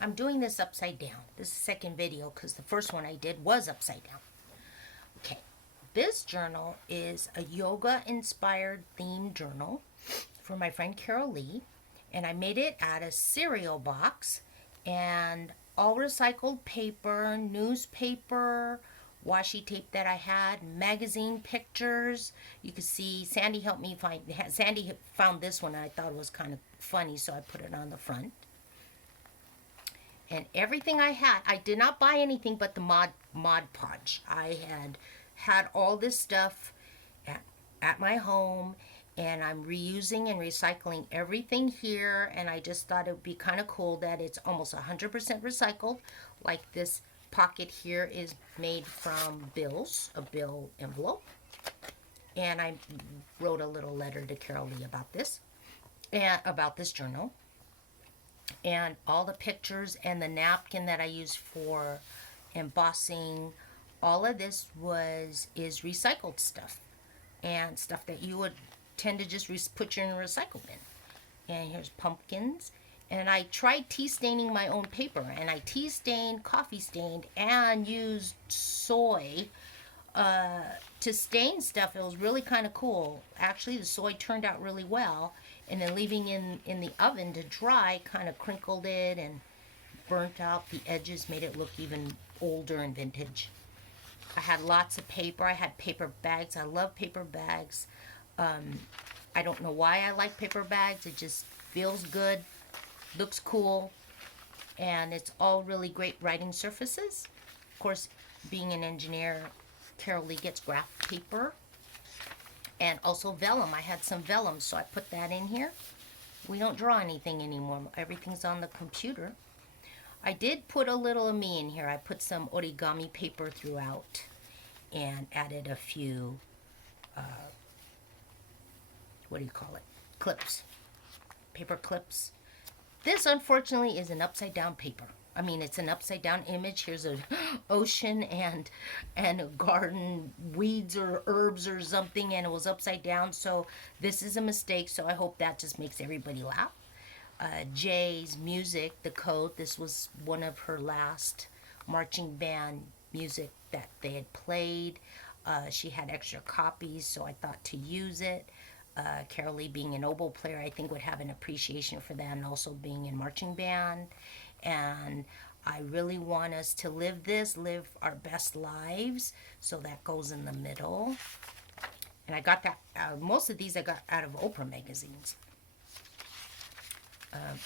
I'm doing this upside down. This is the second video because the first one I did was upside down. Okay, this journal is a yoga inspired theme journal for my friend Carol Lee, and I made it out of cereal box and all recycled paper, newspaper, washi tape that I had, magazine pictures. You can see Sandy helped me find. Sandy found this one and I thought it was kind of funny, so I put it on the front. And everything I had, I did not buy anything but the Mod Podge. I had all this stuff at my home, and I'm reusing and recycling everything here. And I just thought it would be kind of cool that it's almost 100% recycled. Like this pocket here is made from bills, a bill envelope. And I wrote a little letter to Carol Lee about this and about this journal. And all the pictures and the napkin that I used for embossing, all of this is recycled stuff and stuff that you would tend to just put in a recycle bin. And here's pumpkins. And I tried tea staining my own paper, and I tea stained, coffee stained, and used soy to stain stuff. It was really kind of cool. Actually, the soy turned out really well, and then leaving in the oven to dry kind of crinkled it and burnt out the edges, made it look even older and vintage. I had lots of paper. I had paper bags. I love paper bags. I don't know why I like paper bags. It just feels good, looks cool, and it's all really great writing surfaces. Of course, being an engineer, Carol Lee gets graph paper and also vellum. I had some vellum, so I put that in here. We don't draw anything anymore. Everything's on the computer. I did put a little of me in here. I put some origami paper throughout and added a few, what do you call it? Clips. Paper clips. This, unfortunately, is an upside down paper. I mean, it's an upside down image. Here's an ocean and a garden, weeds or herbs or something, and it was upside down. So this is a mistake. So I hope that just makes everybody laugh. Jay's music, the code. This was one of her last marching band music that they had played. She had extra copies, so I thought to use it. Carol Lee, being an oboe player, I think would have an appreciation for that, and also being in marching band. And I really want us to live our best lives, so that goes in the middle. And I got that, most of these I got out of Oprah magazines.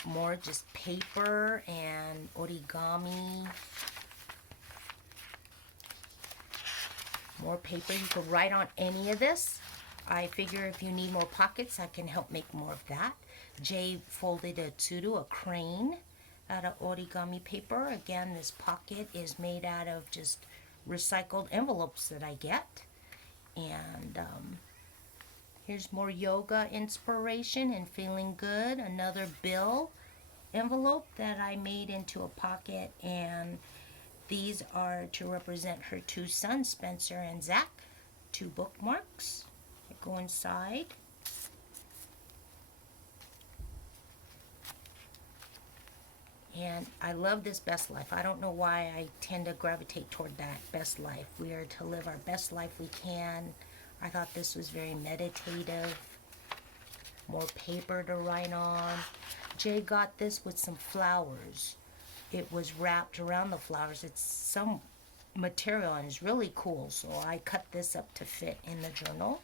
More just paper and origami. More paper. You could write on any of this. I figure if you need more pockets, I can help make more of that. Jay folded a tsuru, a crane, out of origami paper. Again, this pocket is made out of just recycled envelopes that I get. And here's more yoga inspiration and feeling good. Another bill envelope that I made into a pocket. And these are to represent her two sons, Spencer and Zach. Two bookmarks that go inside. And I love this best life. I don't know why I tend to gravitate toward that best life. We are to live our best life we can. I thought this was very meditative. More paper to write on. Jay got this with some flowers. It was wrapped around the flowers. It's some material and it's really cool. So I cut this up to fit in the journal.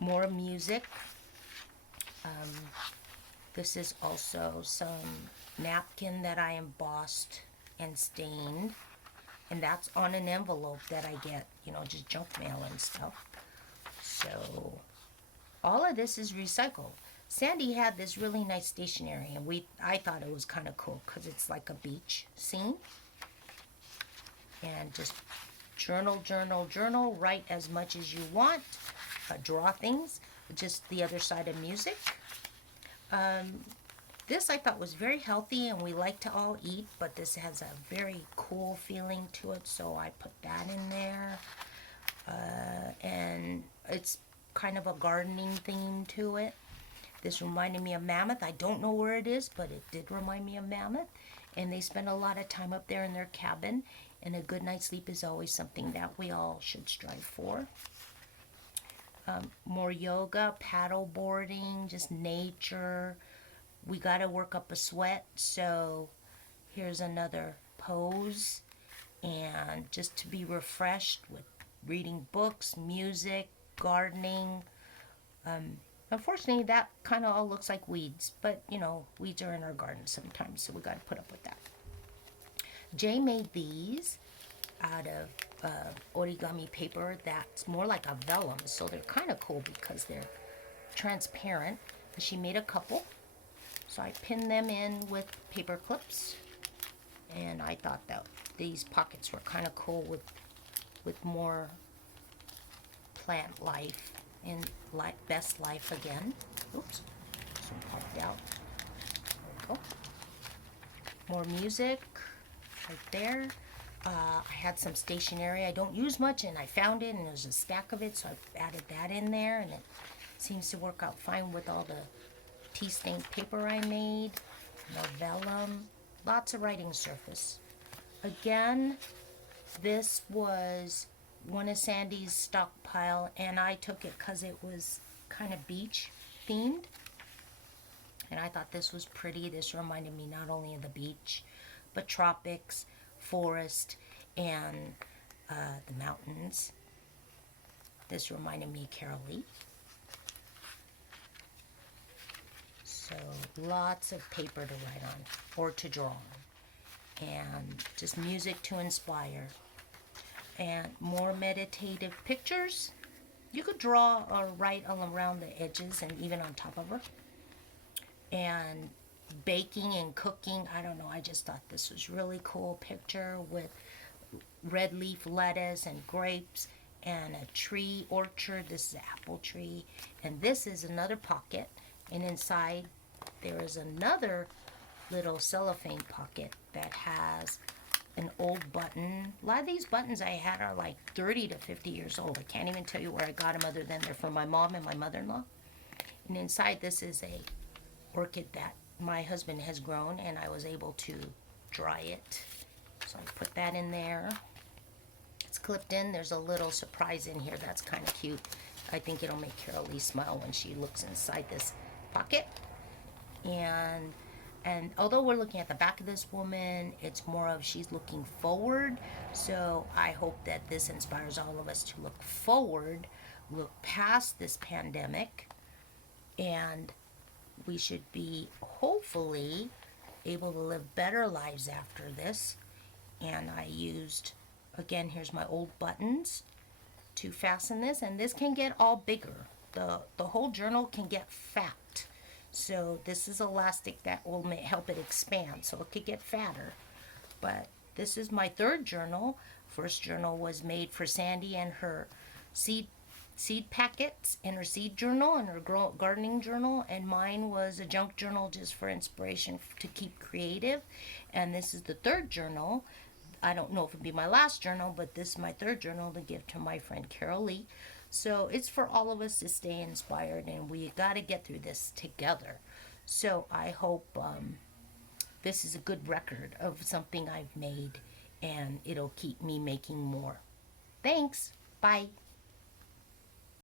More music. This is also some napkin that I embossed and stained. And that's on an envelope that I get, just junk mail and stuff. So all of this is recycled. Sandy had this really nice stationery, and I thought it was kind of cool because it's like a beach scene. And just journal, write as much as you want, draw things, just the other side of music. This I thought was very healthy, and we like to all eat, but this has a very cool feeling to it, so I put that in there. And it's kind of a gardening theme to it. This reminded me of Mammoth. I don't know where it is, but it did remind me of Mammoth. and they spend a lot of time up there in their cabin, and a good night's sleep is always something that we all should strive for. More yoga, paddle boarding, just nature. We got to work up a sweat, so here's another pose, and just to be refreshed with reading books, music, gardening. Unfortunately, that kind of all looks like weeds, but you know, weeds are in our garden sometimes, so we got to put up with that. Jay made these out of origami paper that's more like a vellum, so they're kind of cool because they're transparent. She made a couple, so I pinned them in with paper clips, and I thought that these pockets were kind of cool with more plant life and best life again. Oops, some popped out. There we go. More music right there. I had some stationery I don't use much, and I found it, and there's a stack of it, so I added that in there, and it seems to work out fine with all the tea-stained paper I made. More vellum, lots of writing surface. Again, this was one of Sandy's stockpile, and I took it because it was kind of beach themed, and I thought this was pretty. This reminded me not only of the beach, but tropics, forest, and the mountains. This reminded me of Carol Lee. So lots of paper to write on or to draw on, and just music to inspire, and more meditative pictures. You could draw or write all around the edges and even on top of her. And baking and cooking, I don't know, I just thought this was really cool picture with red leaf lettuce and grapes and a tree orchard. This is an apple tree, and this is another pocket, and inside there is another little cellophane pocket that has an old button. A lot of these buttons I had are like 30 to 50 years old. I can't even tell you where I got them other than they're from my mom and my mother-in-law. And inside this is a orchid that my husband has grown, and I was able to dry it. So I put that in there. It's clipped in. There's a little surprise in here that's kind of cute. I think it'll make Carol Lee smile when she looks inside this pocket. And although we're looking at the back of this woman, it's more of she's looking forward. So I hope that this inspires all of us to look forward, look past this pandemic, and we should be hopefully able to live better lives after this. And I used, again, here's my old buttons to fasten this, and this can get all bigger. The whole journal can get fat. So this is elastic that will help it expand, so it could get fatter. But this is my third journal. First journal was made for Sandy and her seed packets, and her seed journal, and her gardening journal, and mine was a junk journal just for inspiration to keep creative. And this is the third journal. I don't know if it'd be my last journal, but this is my third journal to give to my friend Carol Lee. So it's for all of us to stay inspired, and we got to get through this together. So I hope this is a good record of something I've made, and it'll keep me making more. Thanks. Bye.